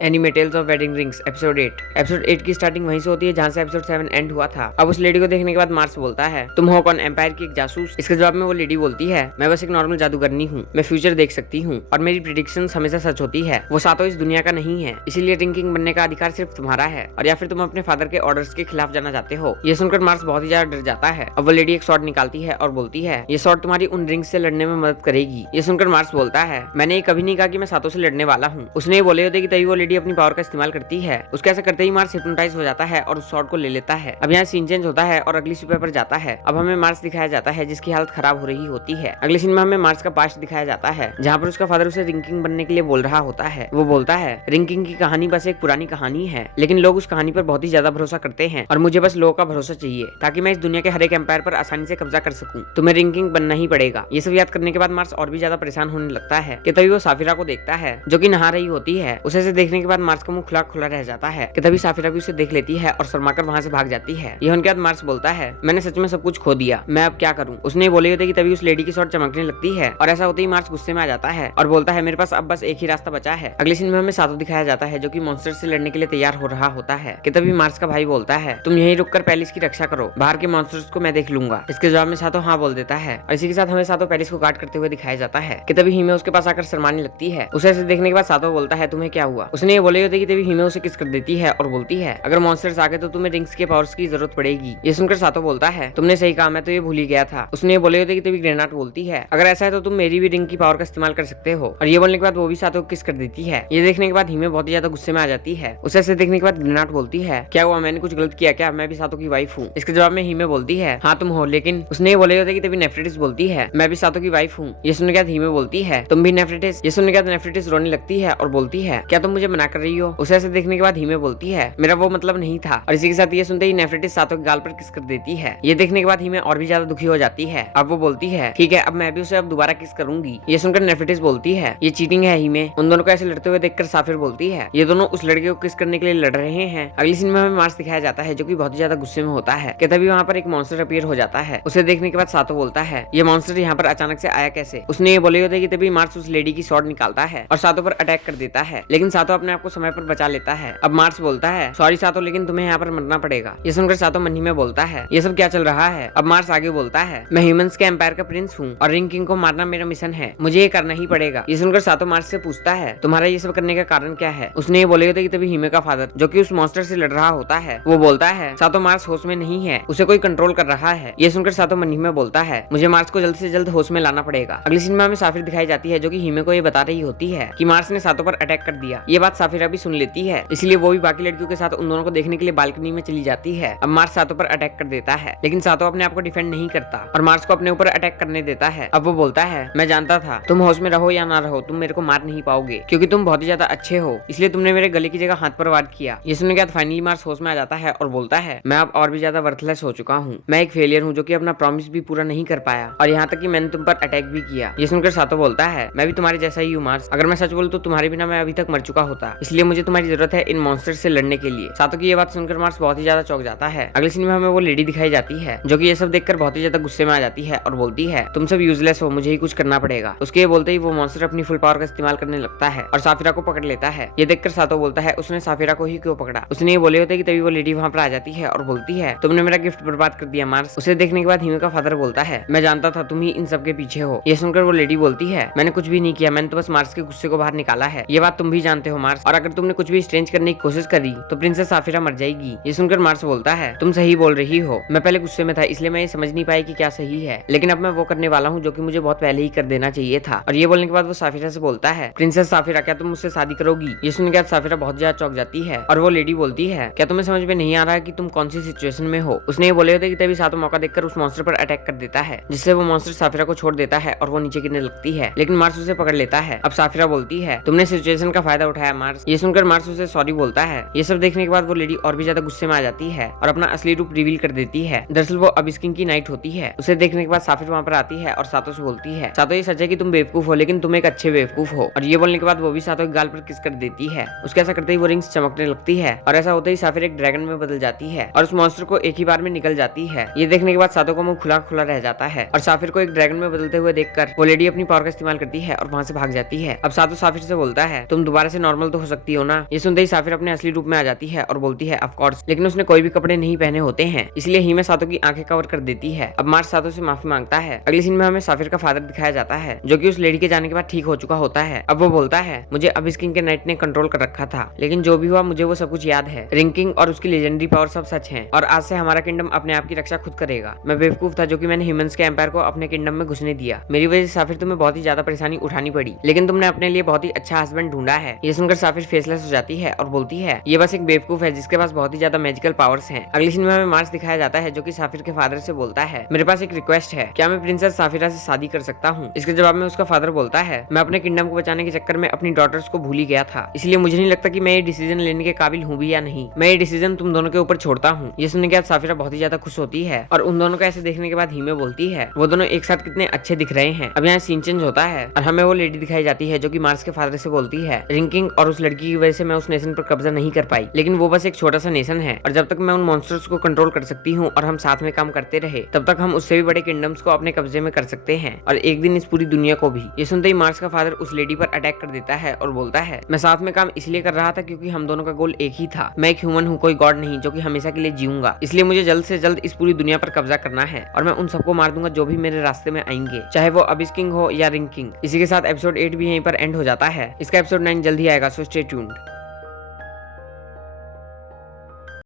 Anime tales of wedding rings episode 8। Episode 8 की starting वहीं से होती है जहां से एपिसोड 7 एंड हुआ था। अब उस लेडी को देखने के बाद मार्स बोलता है, तुम हो कौन, एम्पायर की एक जासूस? इसके जवाब में वो लेडी बोलती है, मैं बस एक नॉर्मल जादूगरनी हूँ, मैं फ्यूचर देख सकती हूँ और मेरी प्रेडिक्शंस हमेशा सच होती है। वो सातों इस दुनिया का नहीं है, इसीलिए रिंकिंग बनने का अधिकार सिर्फ तुम्हारा है, और या फिर तुम अपने फादर के ऑर्डर्स के खिलाफ जाना चाहते हो। ये सुनकर मार्स बहुत ही ज्यादा डर जाता है। अब वो लेडी एक शॉट निकालती है और बोलती है, ये शॉट तुम्हारी उन रिंग्स से लड़ने में मदद करेगी। ये सुनकर मार्स बोलता है, मैंने ये कभी नहीं कहा कि मैं सातों से लड़ने वाला हूँ। उसने ये बोले होते कि तभी वो लेडी अपनी पावर का इस्तेमाल करती है। उसके ऐसा करते ही मार्स हिप्नोटाइज हो जाता है और उस शॉट को ले लेता है। अब यहाँ सीन चेंज होता है और अगली सुपर पर जाता है। अब हमें मार्स दिखाया जाता है जिसकी हालत खराब हो रही होती है। अगले सीन में हमें मार्स का पास्ट दिखाया जाता है जहाँ पर उसका फादर उसे रिंकिंग बनने के लिए बोल रहा होता है। वो बोलता है, रिंकिंग की कहानी बस एक पुरानी कहानी है, लेकिन लोग उस कहानी पर बहुत ही ज्यादा भरोसा करते हैं और मुझे बस लोगों का भरोसा चाहिए ताकि मैं इस दुनिया के हर एक एम्पायर पर आसानी से कब्जा कर सकूं। तुम्हें रिंकिंग बनना ही पड़ेगा। ये सब याद करने के बाद मार्स और भी ज्यादा परेशान होने लगता है कि तभी वो साफिरा को देखता है जो कि नहा रही होती है। उसे देखने के बाद मार्स का मुंह खुला खुला रह जाता है कि तभी साफिरा भी उसे देख लेती है और शर्माकर वहां से भाग जाती है। यह उनके बाद मार्स बोलता है, मैंने सच में सब कुछ खो दिया, मैं अब क्या करूं? उसने बोले होते कि तभी उस लेडी की शॉट चमकने लगती है और ऐसा होते ही मार्स गुस्से में आ जाता है और बोलता है, मेरे पास अब बस एक ही रास्ता बचा है। अगले सीन में हमें सातों दिखाया जाता है जो कि मॉन्स्टर से लड़ने के लिए तैयार हो रहा होता है कि तभी मार्स का भाई बोलता है, तुम यहीं रुककर पैलेस की रक्षा करो, बाहर के मॉन्स्टर्स को मैं देख लूंगा। इसके जवाब में सातों हाँ बोल देता है और इसी के साथ हमें सातों पैलेस को गार्ड करते हुए दिखाया जाता है कि तभी हीमे उसके पास आकर शर्माने लगती है। उसे ऐसे देखने के बाद सातों बोलता है, तुम्हें क्या हुआ? उसने ये बोले होते कि तभी हीमे उसे किस कर देती है और बोलती है, अगर मॉन्स्टर्स आ गए तो तुम्हें रिंग्स के पावर्स की जरूरत पड़ेगी। ये सुनकर सातों बोलता है, तुमने सही कहा, मैं तो ये भूल ही गया था। उसने ये बोले होते कि तभी ग्रेनाट बोलती है, अगर ऐसा है तो तुम मेरी भी रिंग की पावर का इस्तेमाल कर सकते हो। और ये बोलने के बाद वो भी सातों को किस कर देती है। ये देखने के बाद हीमे बहुत ही ज्यादा गुस्से में आ जाती है। उसे ऐसे देखने के बाद ग्रेनाट बोलती है, क्या हुआ, मैंने कुछ गलत किया क्या? मैं भी सातों की वाइफ हूँ। इसके जवाब में हीमे बोलती है, हाँ तुम हो, लेकिन उसने ये बोले होते कि तभी नेफ्रिटिस बोलती है, मैं भी सातों की वाइफ हूँ। ये सुनने के बाद हीमे बोलती है, तुम भी नेफ्रिटिस? ये सुनने के बाद नेफ्रिटिस रोने लगती है और बोलती है, क्या तुम मुझे मना कर रही हो? उसे ऐसे देखने के बाद हीमे बोलती है, मेरा वो मतलब नहीं था। और इसी के साथ ये सुनते ही नेफ्रिटिस सातों के गाल पर किस कर देती है। ये देखने के बाद हीमे और भी ज्यादा दुखी हो जाती है। अब वो बोलती है, ठीक है, अब मैं भी उसे अब दोबारा किस करूंगी। ये सुनकर नेफ्रिटिस बोलती है, ये चीटिंग है हीमे। उन दोनों को ऐसे लड़ते हुए देखकर साफिर बोलती है, ये दोनों उस लड़के को किस करने के लिए लड़ रहे हैं। अगली सीन में हमें मार्स दिखाया जाता है जो कि बहुत ज्यादा गुस्से में होता है कि तभी वहाँ पर एक मॉन्स्टर अपीयर हो जाता है। उसे देखने के बाद सातों बोलता है, ये मॉन्स्टर यहाँ पर अचानक से आया कैसे? उसने ये बोले होते कि तभी मार्स उस लेडी की शॉट निकालता है और सातों पर अटैक कर देता है, लेकिन सातों अपने आप को समय पर बचा लेता है। अब मार्स बोलता है, सॉरी सातों, लेकिन तुम्हें यहाँ पर मरना पड़ेगा। ये सुनकर सातों मन ही में बोलता है, ये सब क्या चल रहा है? अब मार्स आगे बोलता है, मैं ह्यूमंस के एम्पायर का प्रिंस हूँ और रिंग किंग को मारना मेरा मिशन है, मुझे ये करना ही पड़ेगा। ये सुनकर सातों मार्स से पूछता है, तुम्हारा ये सब करने का कारण क्या है? उसने ये बोले होते कि तभी हीमे का फादर जो कि उस मॉन्स्टर से लड़ रहा होता है वो बोलता है, सातों मार्स होश में नहीं है, उसे कोई कंट्रोल कर रहा है। ये सुनकर सातों मन ही में बोलता है, मुझे मार्स को जल्द से जल्द होश में लाना पड़ेगा। अगली सीन में हमें साफिर दिखाई जाती है जो कि हीमे को ये बता रही होती है कि मार्स ने सातों पर अटैक कर दिया। ये बात साफिरा भी सुन लेती है, इसलिए वो भी बाकी लड़कियों के साथ उन दोनों को देखने के लिए बालकनी में चली जाती है। अब मार्स सातों पर अटैक कर देता है, लेकिन सातों अपने आप को डिफेंड नहीं करता और मार्स को अपने ऊपर अटैक करने देता है। अब वो बोलता है, मैं जानता था तुम होश में रहो या ना रहो, तुम मेरे को मार नहीं पाओगे क्योंकि तुम बहुत ही ज्यादा अच्छे हो, इसलिए तुमने मेरे गले की जगह हाथ पर वार किया। ये सुनने के बाद फाइनली मार्स होश में आ जाता है और बोलता है, मैं अब और भी ज्यादा वर्थलेस हो चुका हूँ, मैं एक फेलियर हूँ जो कि अपना प्रॉमिस भी पूरा नहीं कर पाया और यहाँ तक कि मैंने तुम पर अटैक भी किया। ये सुनकर सातों बोलता है, मैं भी तुम्हारे जैसा ही हूँ मार्स, अगर मैं सच बोलूं तो तुम्हारे बिना मैं अभी तक मर चुका होता, इसलिए मुझे तुम्हारी जरूरत है इन मॉन्स्टर से लड़ने के लिए। सातों की ये बात सुनकर मार्स बहुत ही ज्यादा चौंक जाता है। अगले सीन में हमें वो लेडी दिखाई जाती है जो कि ये सब देखकर बहुत ही ज्यादा गुस्से में आ जाती है और बोलती है, तुम सब यूजलेस हो, मुझे ही कुछ करना पड़ेगा। उसके ये बोलते ही वो मॉन्स्टर अपनी फुल पावर का इस्तेमाल करने लगता है और साफिरा को पकड़ लेता है। ये देखकर सातों बोलता है, उसने साफिरा को ही क्यों पकड़ा? उसने ये बोले होते कि तभी वो लेडी वहाँ पर आ जाती है और बोलती है, तुमने मेरा गिफ्ट बर्बाद कर दिया मार्स। उसे देखने के बाद हीमे का फादर बोलता है, मैं जानता था तुम ही इन सब के पीछे हो। ये सुनकर वो लेडी बोलती है, मैंने कुछ भी नहीं किया, मैंने तो बस मार्स के गुस्से को बाहर निकाला है, ये बात तुम भी जानते हो मार्स, और अगर तुमने कुछ भी स्ट्रेंज करने की कोशिश करी तो प्रिंसेस साफिरा मर जाएगी। ये सुनकर मार्स बोलता है, तुम सही बोल रही हो, मैं पहले गुस्से में था इसलिए मैं ये समझ नहीं पाई कि क्या सही है, लेकिन अब मैं वो करने वाला हूँ जो कि मुझे बहुत पहले ही कर देना चाहिए था। और ये बोलने के बाद वो साफिरा से बोलता है, प्रिंसेस साफिरा, क्या तुम मुझसे शादी करोगी? ये सुनने के बाद साफिरा बहुत ज्यादा चौंक जाती है और वो लेडी बोलती है, क्या तुम्हें समझ में नहीं आ रहा है कि तुम कौन सी सिचुएशन में हो? उसने ये बोले होते कि तभी सातों मौका देखकर उस मॉन्स्टर पर अटैक कर देता है, जिससे वो मॉन्स्टर साफिरा को छोड़ देता है और वो नीचे गिरने लगती है, लेकिन मार्स उसे पकड़ लेता है। अब साफिरा बोलती है, तुमने सिचुएशन का फायदा उठाया मार्स। ये सुनकर मार्स उसे सॉरी बोलता है। ये सब देखने के बाद वो लेडी और भी ज्यादा गुस्से में आ जाती है और अपना असली रूप रिवील कर देती है। दरअसल वो अबिस्किंग की नाइट होती है। उसे देखने के बाद साफिर वहाँ पर आती है और सातों से बोलती है, सातों ये सच है कि तुम बेवकूफ हो, लेकिन तुम एक अच्छे बेवकूफ हो। और ये बोलने के बाद वो भी सातों के गाल पर किस कर देती है। उसके ऐसा करते ही वो रिंग्स चमकने लगती है और ऐसा होते ही साफिर एक ड्रैगन में बदल जाती है और उस मॉन्स्टर को एक ही बार में निकल जाती है। ये देखने के बाद सातों का मुंह खुला खुला रह जाता है और साफिर को एक ड्रैगन में बदलते हुए देखकर वो लेडी अपनी पावर का इस्तेमाल करती है और वहाँ से भाग जाती है। अब सातों साफिर से बोलता है, तुम दोबारा से नॉर्मल तो हो सकती हो ना। ये सुनते ही साफिर अपने असली रूप में आ जाती है और बोलती है ऑफ कोर्स, लेकिन उसने कोई भी कपड़े नहीं पहने होते हैं, इसलिए हिमे सातो की आंखें कवर कर देती है। अब मार्च सातो से माफी मांगता है। अगले सीन में हमें साफिर का फादर दिखाया जाता है, जो कि उस लेडी के जाने के बाद ठीक हो चुका होता है। अब वो बोलता है, मुझे अबिस्किंग के नाइट ने कंट्रोल कर रखा था, लेकिन जो भी हुआ मुझे वो सब कुछ याद है। रिंकिंग और उसकी लेजेंडरी पावर सब सच है और आज से हमारा किंगडम अपने आप की रक्षा खुद करेगा। मैं बेवकूफ था जो कि मैंने ह्यूमंस के एम्पायर को अपने किंगडम में घुसने दिया। मेरी वजह से साफिर तुम्हें बहुत ही ज्यादा परेशानी उठानी पड़ी, लेकिन तुमने अपने लिए बहुत ही अच्छा हस्बैंड ढूंढा है। ये सुनकर साफिर फेसलेस हो जाती है और बोलती है, ये बस एक बेवकूफ है जिसके पास बहुत ही ज्यादा मैजिकल पावर्स हैं। अगले सीन में हमें मार्स दिखाया जाता है, जो कि साफिर के फादर से बोलता है, मेरे पास एक रिक्वेस्ट है, क्या मैं प्रिंसेस साफिरा से शादी कर सकता हूँ? इसके जवाब में उसका फादर बोलता है, मैं अपने किंगडम को बचाने के चक्कर में अपनी डॉटर्स को भूल ही गया था, इसलिए मुझे नहीं लगता कि मैं ये डिसीजन लेने के काबिल हूँ भी या नहीं। मैं ये डिसीजन तुम दोनों के ऊपर छोड़ता हूँ। ये सुनने के बाद साफिरा बहुत ही ज्यादा खुश होती है और उन दोनों को ऐसे देखने के बाद हिमे बोलती है, वो दोनों एक साथ कितने अच्छे दिख रहे हैं। अब यहाँ सीन चेंज होता है और हमें वो लेडी दिखाई जाती है, जो कि मार्स के फादर से बोलती है, रिंकिंग और उस लड़की की वजह से मैं उस नेशन पर कब्जा नहीं कर पाई, लेकिन वो बस एक छोटा सा नेशन है और जब तक मैं उन मॉन्स्टर्स को कंट्रोल कर सकती हूँ और हम साथ में काम करते रहे, तब तक हम उससे भी बड़े किंगडम्स को अपने कब्जे में कर सकते हैं और एक दिन इस पूरी दुनिया को भी। ये सुनते ही मार्स का फादर उस लेडी पर अटैक कर देता है और बोलता है, मैं साथ में काम इसलिए कर रहा था क्योंकि हम दोनों का गोल एक ही था। मैं एक ह्यूमन हूँ, कोई गॉड नहीं जो कि हमेशा के लिए जीऊंगा, इसलिए मुझे जल्द से जल्द इस पूरी दुनिया पर कब्जा करना है और मैं उन सबको मार दूंगा जो भी मेरे रास्ते में आएंगे, चाहे वो अबिस किंग हो या रिंग किंग। इसी के साथ एपिसोड 8 भी यहीं पर एंड हो जाता है। इसका एपिसोड 9 जल्द ही आएगा, सो स्टे ट्यून्ड।